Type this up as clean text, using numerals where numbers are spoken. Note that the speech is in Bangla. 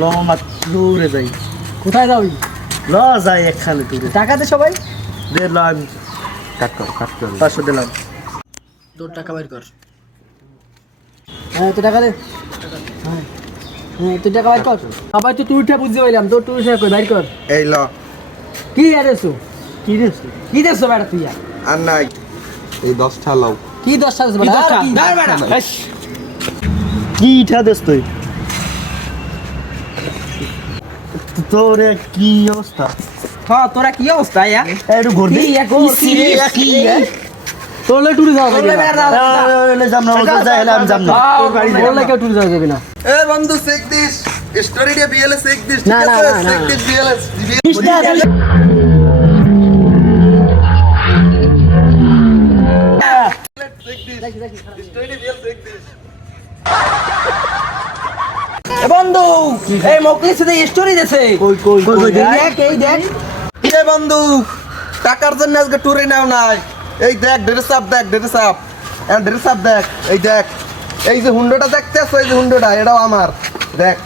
ল মামা ট্যুরে যাই। কোথায় যাবি? ল যাই একখানে ট্যুরে। টাকা দে সবাই। দে ল আমি কাট কর 500 দিলাম। তোর টাকা বের কর। হ্যাঁ তুই টাকা দে। হ্যাঁ হ্যাঁ তুই টাকা বের কর। আবার তুই টুরটা বুঝতে পারলাম, তোর টুর শেয়ার কই বের কর। এই ল কি আরেছো? কি রে কি দেছো বেটা তুই? আর নাই এই 10টা লাও কি 10টা দেছো বেটা? ধর বেটা। কি ইঠা দেস তুই? তোরে কি অবস্থা? হ্যাঁ তোরা কি অবস্থা ইয়া? একটু ঘুর দে। কি তোলে টুরে যাওয়া যাবে না। যাম না ওকে যাই হলে আমি যাম না। বললে কেউ টুরে যাওয়া যাবে না। এ বন্ধু চেক দিস স্টোরি দিয়ে বিএলএস চেক দিস না, ঠিক না, আছে না, না। চেক দিস বিএলএস স্টোরি দিয়ে বিএলএস চেক দিস এ বন্ধু এই মকলি সাথে স্টোরি দেছে। কই দেখ এই দেখ। এ বন্ধু টাকার জন্য আজকে টুরে নাও নাই এই দেখ ড্রেস আপ দেখ dress up and dress up দেখ এই দেখ এই যে হুন্ডোটা দেখতেছ এই যে হুন্ডোটা এটাও আমার দেখ